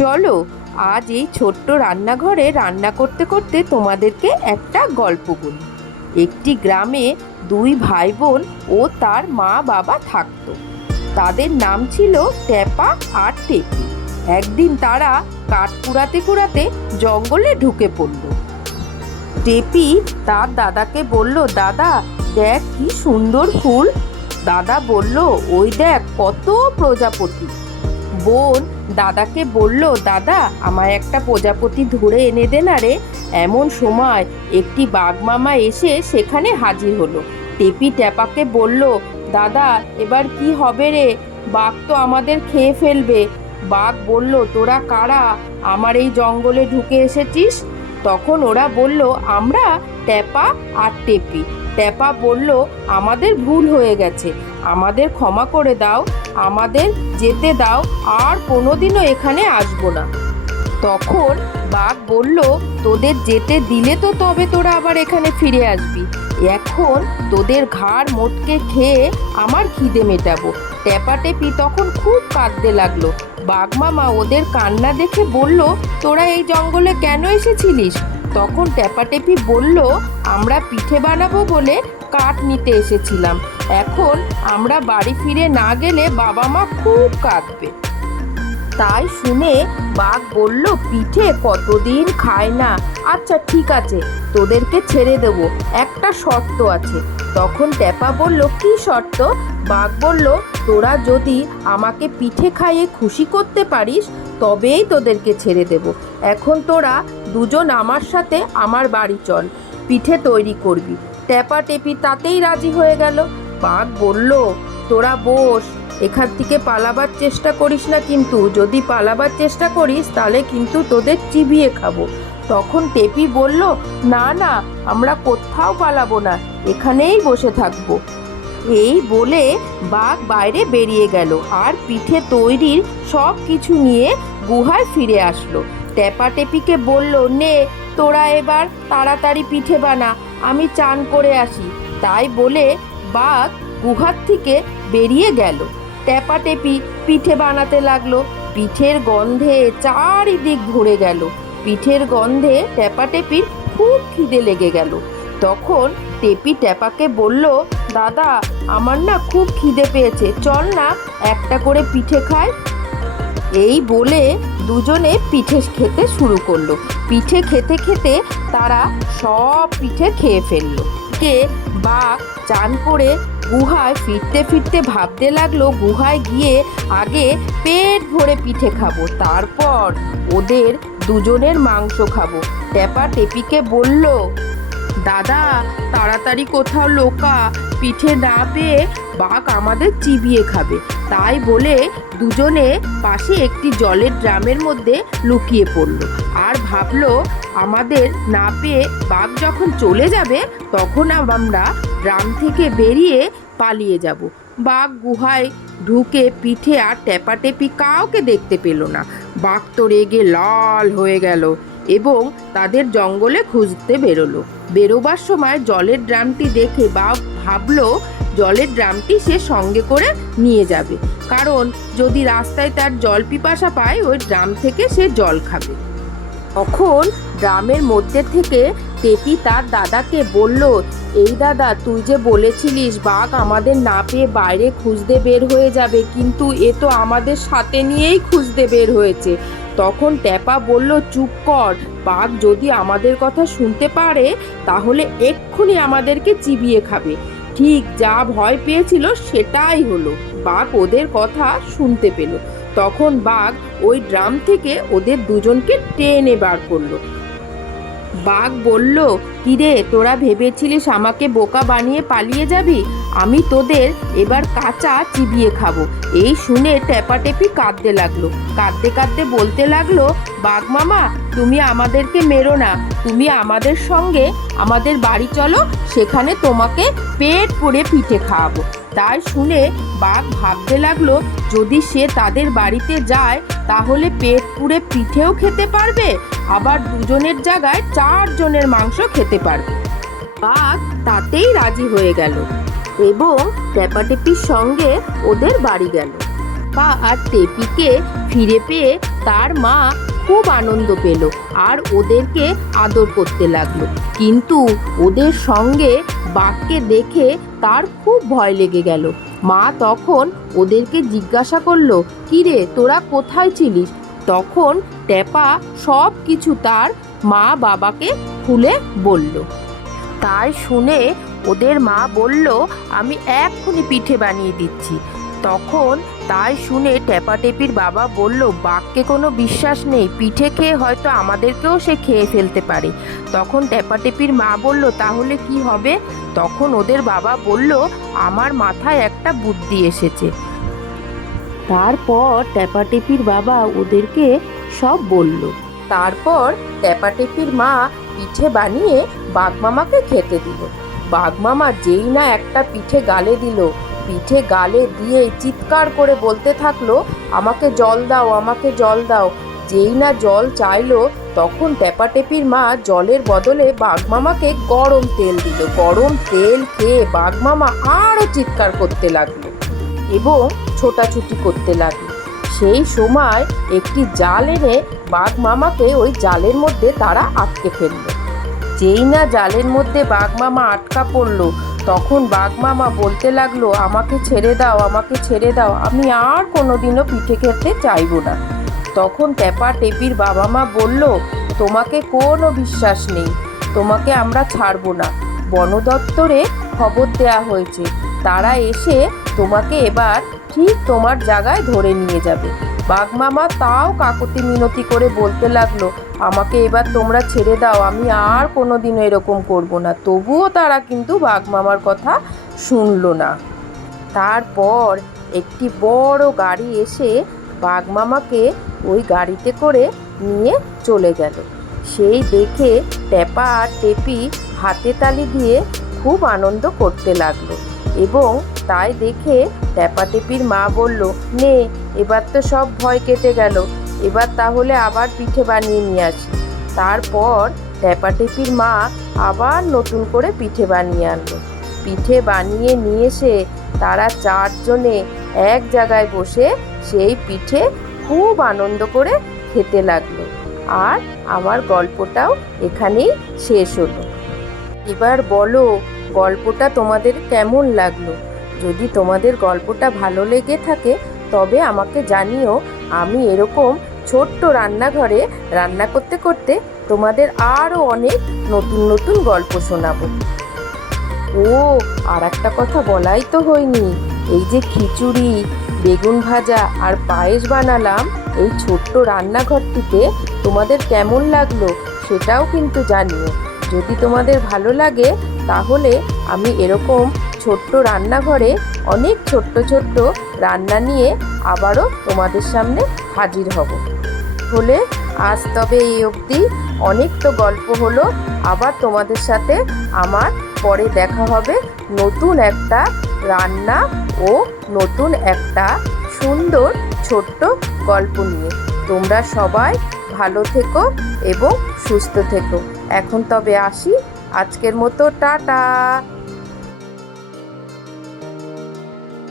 চলো আজ এই ছোট্ট রান্নাঘরে রান্না করতে করতে তোমাদেরকে একটা গল্প বলি। একটি গ্রামে দুই ভাই বোন ও তার মা বাবা থাকতো। তাদের নাম ছিল ট্যাপা আর টেপি। একদিন তারা কাঠ কুড়াতে কুড়াতে জঙ্গলে ঢুকে পড়ল। টেপি তার দাদাকে বলল, দাদা দেখ কি সুন্দর ফুল। দাদা বলল, ওই দেখ কত প্রজাপতি। বোন দাদাকে বলল, দাদা আমায় একটা প্রজাপতি ধরে এনে দে না রে। এমন সময় একটি বাঘ মামা এসে সেখানে হাজির হলো। টেপি ট্যাপাকে বলল, দাদা এবার কি হবে রে, বাঘ তো আমাদের খেয়ে ফেলবে। বাঘ বলল, তোরা কারা, আমার এই জঙ্গলে ঢুকে এসেছিস? তখন ওরা বলল, আমরা ট্যাপা আর টেপি। ট্যাপা বলল, আমাদের ভুল হয়ে গেছে, আমাদের ক্ষমা করে দাও, আমাদের যেতে দাও, আর কোনোদিনও এখানে আসবো না। তখন বাঘ বলল, তোদের যেতে দিলে তো তবে তোরা আবার এখানে ফিরে আসবি, এখন তোদের ঘাড় মোটকে খেয়ে আমার খিদে মেটাবো। ট্যাপাটেপি তখন খুব কাঁদতে লাগলো। বাঘ মামা ওদের কান্না দেখে বলল, তোরা এই জঙ্গলে কেন এসেছিলিস? তখন ট্যাপাটেপি বলল, আমরা পিঠে বানাবো বলে কাঠ নিতে এসেছিলাম, এখন আমরা বাড়ি ফিরে না গেলে বাবা মা খুব কাঁদবে। তাই শুনে বাঘ বলল, পিঠে কতদিন খায় না, আচ্ছা ঠিক আছে তোদেরকে ছেড়ে দেবো, একটা শর্ত আছে। তখন ট্যাপা বলল, কি শর্ত? বাঘ বলল, তোরা যদি আমাকে পিঠে খাইয়ে খুশি করতে পারিস তবেই তোদেরকে ছেড়ে দেব। এখন তোরা দুজন আমার সাথে আমার বাড়ি চল, পিঠে তৈরি করবি। ট্যাপা টেপি তাতেই রাজি হয়ে গেল। বাঘ বলল, তোরা বস, এখান থেকে পালাবার চেষ্টা করিস না, কিন্তু যদি পালাবার চেষ্টা করিস তাহলে কিন্তু তোদের চিবিয়ে খাবো। তখন টেপি বলল, না না, আমরা কোথাও পালাবো না, এখানেই বসে থাকবো। এই বলে বাঘ বাইরে বেরিয়ে গেল আর পিঠে তৈরির সব কিছু নিয়ে গুহায় ফিরে আসলো। ট্যাপা টেপিকে বলল, নে তোরা এবার তাড়াতাড়ি পিঠে বানা, আমি চান করে আসি। তাই বলে বাঘ গুহার থেকে বেরিয়ে গেল। ট্যাপা টেপি পিঠে বানাতে লাগলো। পিঠের গন্ধে চারিদিক ভরে গেল। পিঠের গন্ধে ট্যাপা টেপির খুব খিদে লেগে গেল। তখন টেপি ট্যাপাকে বলল, দাদা আমার না খুব খিদে পেয়েছে, চল না একটা করে পিঠে খাই। এই বলে দুজনে পিঠে খেতে শুরু করলো। পিঠে খেতে খেতে তারা সব পিঠে খেয়ে ফেললো। বাঘ চান করে গুহায় ফিরতে ফিরতে ভাবতে লাগলো, গুহায় গিয়ে আগে পেট ভরে পিঠে খাবো, তারপর ওদের দুজনের মাংস খাবো। ট্যাপা টেপিকে বলল, দাদা তাড়াতাড়ি কোথাও লোকা, পিঠে না পেয়ে বাঘ আমাদের চিবিয়ে খাবে। তাই বলে দুজনে পাশে একটি জলের ড্রামের মধ্যে লুকিয়ে পড়ল আর ভাবলো, আমাদের না পেয়ে বাঘ যখন চলে যাবে তখন আমরা ড্রাম থেকে বেরিয়ে পালিয়ে যাব। বাঘ গুহায় ঢুকে পিঠে আর ট্যাপাটেপি কাউকে দেখতে পেল না। বাঘ তো রেগে লাল হয়ে গেল এবং তাদের জঙ্গলে খুঁজতে বেরোলো। বেরোবার সময় জলের ড্রামটি দেখে বাঘ ভাবলো জলের ড্রামটি সে সঙ্গে করে নিয়ে যাবে, কারণ যদি রাস্তায় তার জল পিপাসা পায় ওই ড্রাম থেকে সে জল খাবে। তখন ড্রামের মধ্যে থেকে টেপি তার দাদাকে বলল, এই দাদা তুই যে বলেছিলিস বাঘ আমাদের না পেয়ে বাইরে খুঁজতে বের হয়ে যাবে, কিন্তু এ তো আমাদের সাথে নিয়েই খুঁজতে বের হয়েছে। তখন ট্যাপা বলল, চুপ কর, বাঘ যদি আমাদের কথা শুনতে পারে তাহলে এক্ষুনি আমাদেরকে চিবিয়ে খাবে। ঠিক যা ভয় পেয়েছিল সেটাই হলো, বাঘ ওদের কথা শুনতে পেল। তখন বাঘ ওই ড্রাম থেকে ওদের দুজনকে টেনে বার করলো। বাঘ বলল, কিরে তোরা ভেবেছিলিস আমাকে বোকা বানিয়ে পালিয়ে যাবি, আমি তোদের এবার কাঁচা চিবিয়ে খাবো। এই শুনে ট্যাপাটেপি কাঁদতে লাগলো। কাঁদতে কাঁদতে বলতে লাগলো, বাঘ মামা তুমি আমাদেরকে মেরো না, তুমি আমাদের সঙ্গে আমাদের বাড়ি চলো, সেখানে তোমাকে পেট পুড়ে পিঠে খাওয়াবো। তাই শুনে বাঘ ভাবতে লাগলো, যদি সে তাদের বাড়িতে যায় তাহলে পেট পুড়ে পিঠেও খেতে পারবে, আবার দুজনের জায়গায় 4 জনের মাংস খেতে পারবে। বাঘ তাতেই রাজি হয়ে গেল এবং ট্যাপাটেপির সঙ্গে ওদের বাড়ি গেল। পা আর টেপিকে ফিরে পেয়ে তার মা খুব আনন্দ পেল আর ওদেরকে আদর করতে লাগলো। কিন্তু ওদের সঙ্গে বাঘকে দেখে তার খুব ভয় লেগে গেল। মা তখন ওদেরকে জিজ্ঞাসা করলো, কিরে তোরা কোথায় ছিলিস? তখন টেপা সব কিছু তার মা বাবাকে খুলে বলল। তাই শুনে ওদের মা বলল, আমি এক্ষুনি পিঠে বানিয়ে দিচ্ছি। তখন তাই শুনে টেপাটেপির বাবা বলল, বাঘকে কোনো বিশ্বাস নেই, পিঠে খেয়ে হয়তো আমাদেরকেও সে খেয়ে ফেলতে পারে। তখন টেপাটেপির মা বলল, তাহলে কি হবে? তখন ওদের বাবা বলল, আমার মাথায় একটা বুদ্ধি এসেছে। তারপর টেপাটেপির বাবা ওদেরকে সব বলল। তারপর টেপাটেপির মা পিঠে বানিয়ে বাঘমামাকে খেতে দিল। বাঘমামা যেই না একটা পিঠে গালে দিল, পিঠে গালে দিয়ে চিৎকার করে বলতে থাকলো, আমাকে জল দাও, আমাকে জল দাও। যেই না জল চাইলো, তখন টেপাটেপির মা জলের বদলে বাঘমামাকে গরম তেল দিল। গরম তেল খেয়ে বাঘমামা আরও চিৎকার করতে লাগলো এবং ছোটাছুটি করতে লাগলো। সেই সময় একটি জাল এনে বাঘমামাকে ওই জালের মধ্যে তারা আটকে ফেললো। যেই না জালের মধ্যে বাঘমামা আটকা পড়লো, তখন বাঘমামা বলতে লাগলো, আমাকে ছেড়ে দাও, আমাকে ছেড়ে দাও, আমি আর কোনোদিনও পিঠে খেতে চাইবো না। তখন টেপাটেপির বাবা মা বলল, তোমাকে কোনো বিশ্বাস নেই, তোমাকে আমরা ছাড়বো না। বন দপ্তরে খবর দেয়া হয়েছে, তারা এসে তোমাকে এবার ঠিক তোমার জায়গায় ধরে নিয়ে যাবে। বাঘমামা তাও কাকুতি মিনতি করে বলতে লাগলো, আমাকে এবার তোমরা ছেড়ে দাও, আমি আর কোনোদিনও এরকম করব না। তবুও তারা কিন্তু বাঘমামার কথা শুনলো না। তারপর একটি বড় গাড়ি এসে বাঘমামাকে ওই গাড়িতে করে নিয়ে চলে গেল। সেই দেখে টেপা আর টেপি হাতে তালি দিয়ে খুব আনন্দ করতে লাগলো এবং তাই দেখে টেপাটেপির মা বলল, নে এবার তো সব ভয় কেটে গেল, এবার তাহলে আবার পিঠে বানিয়ে নিয়ে আসি। তারপর টেপাটেপির মা আবার নতুন করে পিঠে বানিয়ে আনলো। পিঠে বানিয়ে নিয়ে এসে তারা চারজনে এক জায়গায় বসে সেই পিঠে খুব আনন্দ করে খেতে লাগলো। আর আমার গল্পটাও এখানেই শেষ হলো। এবার বলো, গল্পটা তোমাদের কেমন লাগলো? যদি তোমাদের গল্পটা ভালো লেগে থাকে তবে আমাকে জানিও। আমি এরকম ছোট্ট রান্নাঘরে রান্না করতে করতে তোমাদের আরও অনেক নতুন নতুন গল্প শোনাবো। ও আর একটা কথা বলাই তো হয়নি, এই যে খিচুড়ি, বেগুন ভাজা আর পায়েস বানালাম এই ছোট্ট রান্নাঘরটিতে, তোমাদের কেমন লাগলো সেটাও কিন্তু জানিও। যদি তোমাদের ভালো লাগে তাহলে আমি এরকম ছোট্ট রান্নাঘরে অনেক ছোট্ট ছোট্ট রান্না নিয়ে আবারও তোমাদের সামনে হাজির হব। হলে আজ তবে এই অবধি, অনেক তো গল্প হলো। আবার তোমাদের সাথে আমার পরে দেখা হবে নতুন একটা রান্না ও নতুন একটা সুন্দর ছোট্ট গল্প নিয়ে। তোমরা সবাই ভালো থেকো এবং সুস্থ থেকো। এখন তবে আসি, আজকের মতো টাটা।